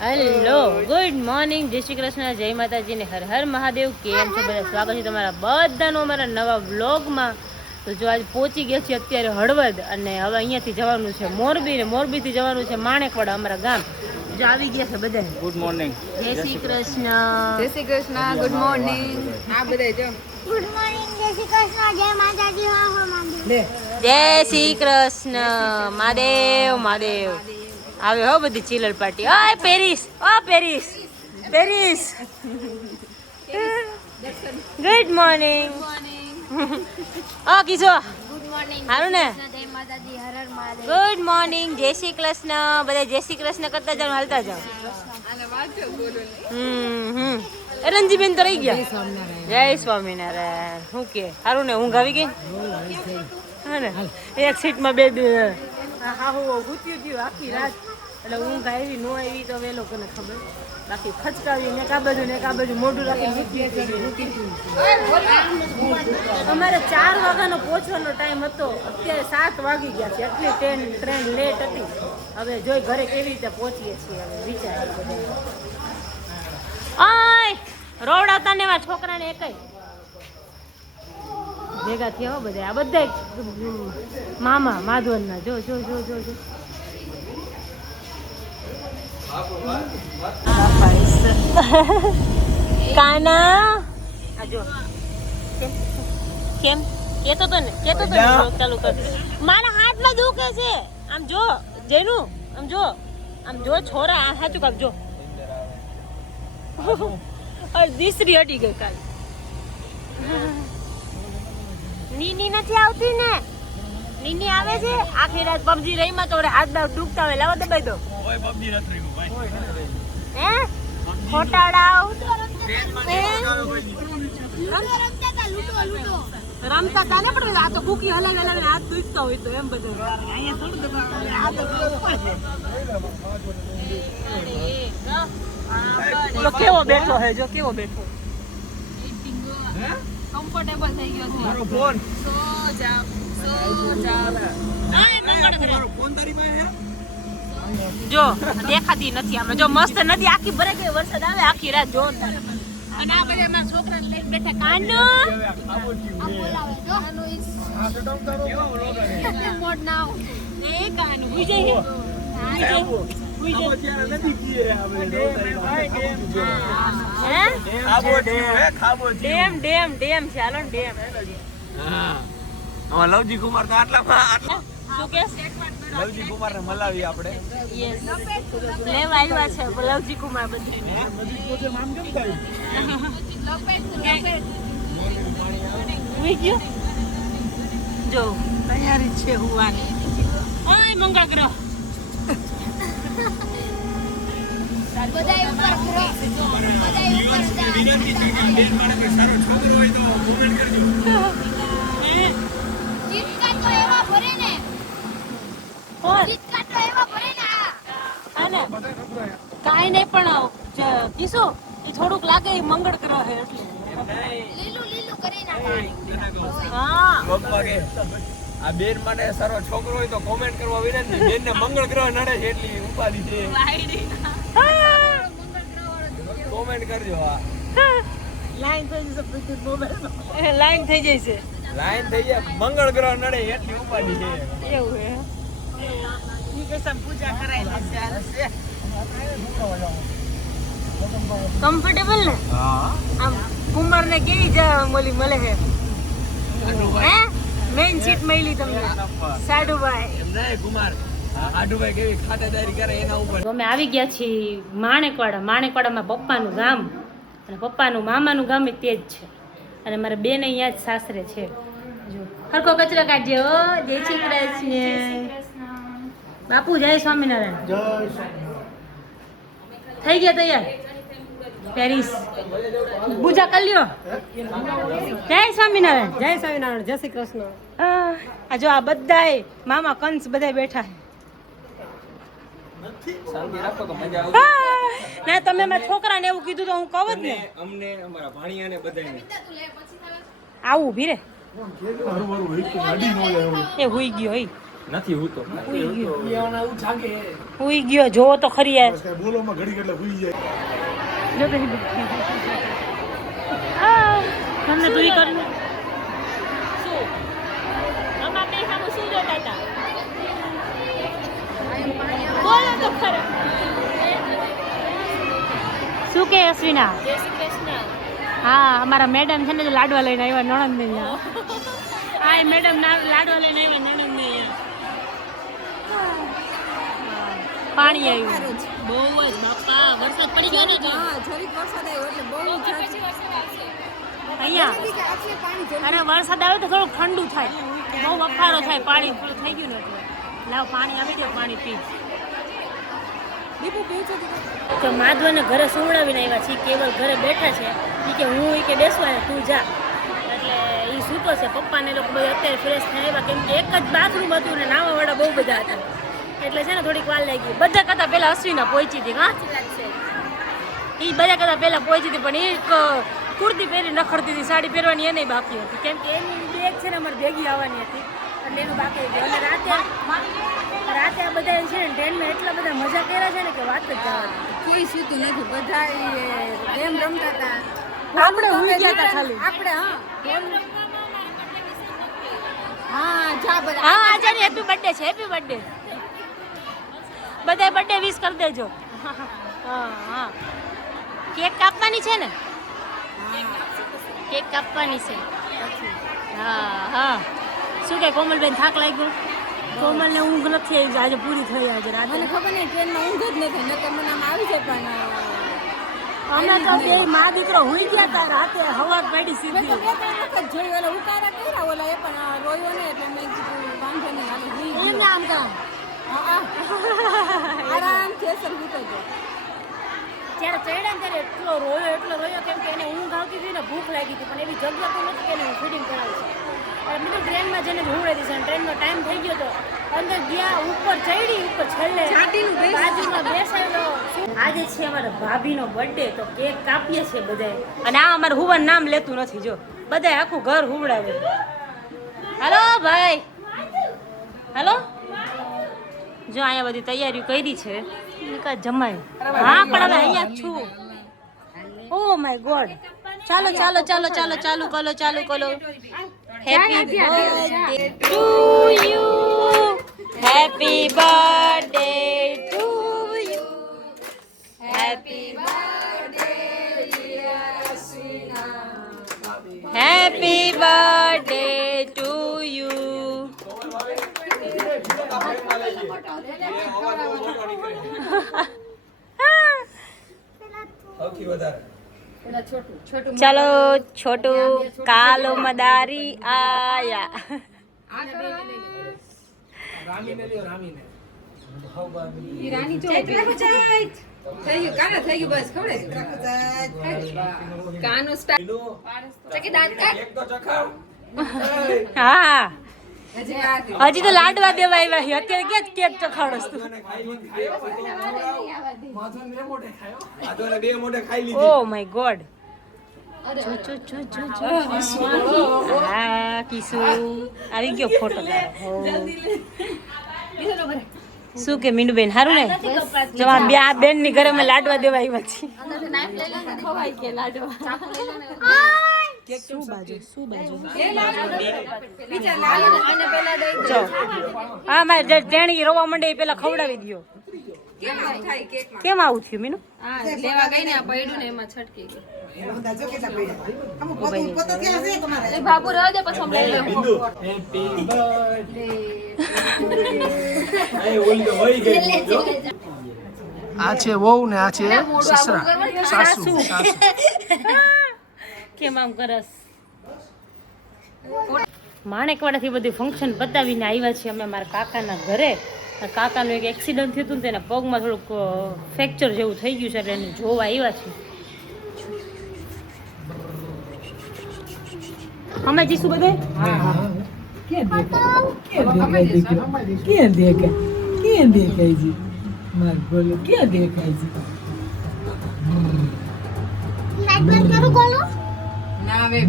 Hello good morning, જય શ્રી કૃષ્ણ, જય માતાજી ને હર હર મહાદેવ. કેમ છો બધા? સ્વાગત છે તમારા બધાનું અમારા નવા વ્લોગમાં. તો જો આજે પહોંચી ગયા છીએ અત્યારે હળવદ, અને હવે અહીંયાથી જવાનું છે મોરબી, ને મોરબીથી જવાનું છે માણેકવાડા, અમારા ગામ. જો આવી ગયા છે બધા. ગુડ મોર્નિંગ, જય શ્રી કૃષ્ણ. જય શ્રી કૃષ્ણ, ગુડ મોર્નિંગ. આ બધા જો ગુડ મોર્નિંગ, જય શ્રી કૃષ્ણ, જય માતાજી, હા હા મહાદેવ. જય શ્રી કૃષ્ણ, મહાદેવ મહાદેવ. આવે હો બધી ચિલર પાર્ટી. ઓય પેરિસ, ઓ પેરિસ, પેરિસ. Good morning. ઓ કિશો, ગુડ મોર્નિંગ, સારું ને? જય માતાજી, હર હર મહાદેવ. ગુડ મોર્નિંગ, જય શ્રી કૃષ્ણ. બધા જય શ્રી કૃષ્ણ કરતા જાઓ, હાલતા જાઓ. આને વાંચો બોલો ને. રંજીબેન તો રહી ગયા. જય સ્વામિનારાયણ. શું કે સારું ને? ઊંઘ આવી ગઈ? હા ને, એક સીટમાં બે હા હું ગુત્યું થયું આખી રાત. એટલે ઊંઘ આવી ન આવી તો હવે એ લોકોને ખબર. બાકી ખચકાવી ને કા બાજુ મોઢું રાખીને અમારે 4 વાગ્યાનો પહોંચવાનો ટાઈમ હતો, અત્યારે 7 વાગી ગયા છે. એટલી ટ્રેન લેટ હતી. હવે જોઈ ઘરે કેવી રીતે પહોંચીએ છીએ, હવે વિચાર. ઓય રોવડાવતા ને એવા છોકરાને એકઈ ભેગા થયા હો બધા. આ બધા મામા માધવનના. જો જો જો જો જો કાના. આ જો કેમ કેતો તો ને ચાલુ કર. મારા હાથમાં દુખે છે. આમ જો જેનું, આમ જો છોરા. આ સાચું કાક જો. દીસરી હટી ગઈ કાલ. નીની નથી આવતી ને? નીની આવે છે. આખી રાત પબજી રહીમાં તો હાથ દાવ ડૂબતા હોય. લાવો દબાઈ દો. કોઈ પબજી નથી રહ્યું ભાઈ. હે ખોટાડાવ રમતા તા ને, પણ આ તો કુકી હલાવી હલાવીને હાથ દુખતા હોય તો એમ બધું. અહીંયા થોડું દબાવે. આ તો કેવો બેઠો હે, જો કેવો બેઠો. કમ્ફર્ટેબલ થઈ ગયો છે. મારો ફોન સો જાવ. મારો ફોન તારી પાસે હે? જો દેખાતી નથી આમાં. જો મસ્ત નદી આખી ભરાઈ ગઈ. વરસાદ આવે આખી રાત જોરદાર. અને આ બધા અમારા છોકરાને લઈને બેઠા. કાનો મોડ નાવ. એ કાનો હુઈ જાય. ડેમ છે. હાલો ને ડેમ. લવજી કુમાર તો આટલા શું કે લવજી કુમાર ને મલાવી આપણે. યસ લેવા આવ્યા છે લવજી કુમાર બધી. હુઈ ગયો. જો તૈયારી છે હુવાની. ઓય મંગળ ગ્રહ. બધાય ઉપર કરો, બધાય ઉપર જાઓ. વિનંતી છે કે બેન મારે કોઈ સારો છોકરો હોય તો કોમેન્ટ કરજો. ચીટકા તો એવા ભરે ને, કોણ ચીટકા તો એવા ભરે ને. આને કાઈ નહીં, પણ કિશો એ થોડુંક લાગે એ મંગળ ગ્રહ છે એટલે. લીલું લીલું કરી નાખે. હા પપ્પા કે આ બેન માટે સારો છોકરો હોય તો કોમેન્ટ કરવા વિનંતી. બેન ને મંગળ ગ્રહ નડે છે એટલી ઉપાધિ છે. કોમેન્ટ કરજો. હા લાઈન થઈ જશે મોબાઈલ. લાઈન થઈ જશે. લાઈન થઈ જાય. મંગળ ગ્રહ નડે એટલી ઉપાધિ છે. એવું હે. પૂજા કરાયેલી. કમ્ફર્ટેબલ ને? હા આમ કુમાર ને કેવી મોલી મળે છે. હે મેઇન સીટ મળી તમને સાડુભાઈ. એમ નહીં કુમાર આડુભાઈ કેવી ખાતેદારી કરે એના ઉપર. તો અમે આવી ગયા છીએ માણેકવાડા. માણેકવાડામાં પપ્પાનું ગામ અને પપ્પાનું મામાનું ગામ તે જ છે. અને મારા બેન અહીંયા જ સાસરે છે. જો હરખો કચરો કાઢજે. ઓ જય શ્રી કૃષ્ણ. બાપુ જય સ્વામિનારાયણ. થઈ ગયા તૈયાર? પેરિસ પૂજા કરી લ્યો. જય સ્વામિનારાયણ. જય સ્વામિનારાયણ, જય શ્રી કૃષ્ણ. આ જો આ બધાય મામા કંસ બધા બેઠા છે. શાંતિ રાખો તો મજા આવશે. ના તમે મારા છોકરાને એવું કીધું તો હું કહું જ ને. અમને અમારા ભાણિયાને બધાને આવું ભીરે એ હુઈ ગયો. નથી હું તો હુઈ ગયો જોવો તો ખરી યાર બોલોમાં ઘડી એટલે ભૂલી જાય. જો તો હા તમને તું કર શું અમાર બે સામુ શું જોતા હતા બોલો તો ખરા શું કે અશ્વિના જય શ્રી કૃષ્ણ હા અમારા મેડમ છે ને જે લાડવા લઈને આવ્યા નણંદ ને હા મેડમ લાડવા લઈને આવ્યા નણંદ ને પાણી આવ્યું બહુ જ બાપા વરસાદ પડી ગયો ને જો જરીક વરસાદ આવ્યો એટલે બહુ અહીંયા અને વરસાદ આવે તો થોડું ઠંડુ થાય બહુ બફારો થાય પાણી થોડું થઈ ગયું ને એટલે લાવ પાણી આવી દે પાણી પી તો માધવને ઘરે સુવડાવીને આવ્યા છીએ કેવલ ઘરે બેઠા છે એ કે હું એ કે બેસવા તું જા એટલે એ સૂતો છે પપ્પાને લોકો બધા અત્યારે ફ્રેશ થઈને આવ્યા કેમ કે એક જ બાથરૂમ હતું ને નાવાવાળા બહુ બધા હતા એટલે છે ને થોડીક વાર લાગી બધા કરતાં પહેલાં અશ્વિના પહોંચી હતી હા એ બધા કરતાં પહેલાં પહોંચી હતી પણ એક કુર્તી પહેરી નખડતી હતી સાડી પહેરવાની એ નહીં બાકી હતી કેમ કે એની બેગ છે ને અમારે ભેગી આવવાની હતી એટલે એનું બાકી હતું અને રાતે આ બધા છે ને ટ્રેનમાં એટલા બધા મજા કર્યા છે ને કે વાત જ જવાની કોઈ સૂતું નથી બધા ગેમ રમતા હતા આપણે હુઈ ગયા હતા ખાલી આપણે હા જા બધા હા આજે હેપી બર્થડે છે હેપી બર્થડે બધાય બર્થડે વિશ કરી દેજો હા હા કેક કાપવાની છે ને કેક કાપવાની છે હા હા શું કે કોમલબેન થાક લાગ્યો કોમલને ઊંઘ નથી આવી આજે પૂરી થઈ આજે રાતે મને ખબર નહીં ટ્રેનમાં ઊંઘ જ નથી નકર મને આમ આવી જાય પણ અમે તો બે મા દીકરો હુઈ ગયા હતા રાતે હવા પડી મેં સીધી તો બે ત્રણ વખત જોયું ઓલા ઉતારા કર્યા ઓલા એ પણ રોયો ને એટલે મેં કીધું વાંધો નહીં હાલો હુઈ ગયો. એમને આમ કામ આરામથી અસર ઉતરતો જ્યારે ચડ્યા ને ત્યારે એટલો રોયો કેમ કે એને ઊંઘ આવતી હતી ને ભૂખ લાગી હતી પણ એવી જગ્યા પણ નથી કે એને હું ફીડિંગ કરાવી છે મેં તો ટ્રેનમાં જઈને હુંવડાવી દીધી અને ટ્રેનનો ટાઈમ થઈ ગયો હતો અંદર ગયા ઉપર ચડી ઉપર છેલ્લે બાજુમાં બેસાડ્યો આજે છે અમારા ભાભીનો બર્થડે તો કેક કાપીએ છીએ બધાએ અને આ અમારું હુવાનું નામ લેતું નથી જો બધાએ આખું ઘર હુવડાવે હાલો ભાઈ હાલો જો અહીંયા બધી તૈયારીઓ કરી છે જમાય હા પણ હવે અહીંયા જ છું ઓ માય ગોડ ચાલો ચાલો ચાલો ચાલો ચાલુ કરો happy birthday to you happy birthday to you happy birthday happy birthday to you સૌથી વધારે ચલો છોટુ કાલો મદારી આયા રાની જો થઈ ગયું કાના થઈ ગયું બસ ખવડે કાનો સ્ટાઈલ ચકી દાંત કાઢ એક તો ચખાવ હા હજી આ હજી તો લાડવા દેવા આવ્યા છે અત્યારે ક્યાં કેક ચખાડસ તું આદોને બે મોઢે ખાઈ લીધી ઓ માય ગોડ હા કિસુ આવી ગયો ફોટો શું કે મીંડુબેન સારું ને જવા બે આ બેન ની ઘરે અમે લાડવા દેવા આવ્યા છીએ શું બાજુ જો હા મારે ટેણી રોવા માંડે એ પેલા ખવડાવી દો કેમ આવું થાય કેકમાં કેમ આવું થયું મીનુ હા લેવા ગઈ ને આ પડ્યું ને એમાં છટકી ગઈ એ બાપુ રહે દે પછી અમે લઈ લેવું બિંદુ હેપી બર્થડે એ ઓલી તો હોઈ ગઈ જો આ છે વહુ ને આ છે સસરા સાસુ કેમ આમ કરસ માણેકવાડાથી બધું ફંક્શન પતાવીને આવ્યા છીએ અમે મારા કાકાના ઘરે કાકાનું એક એક્સિડન્ટ થયું હતું ને તેના પગમાં થોડુંક ફ્રેક્ચર જેવું થઈ ગયું છે એટલે એને જોવા આવ્યા છીએ અમે જઈશું બધે ક્યાં દેખાય છે માર બોલો ક્યાં દેખાય છે લાઈટ બંધ કરું કોલો ના હવે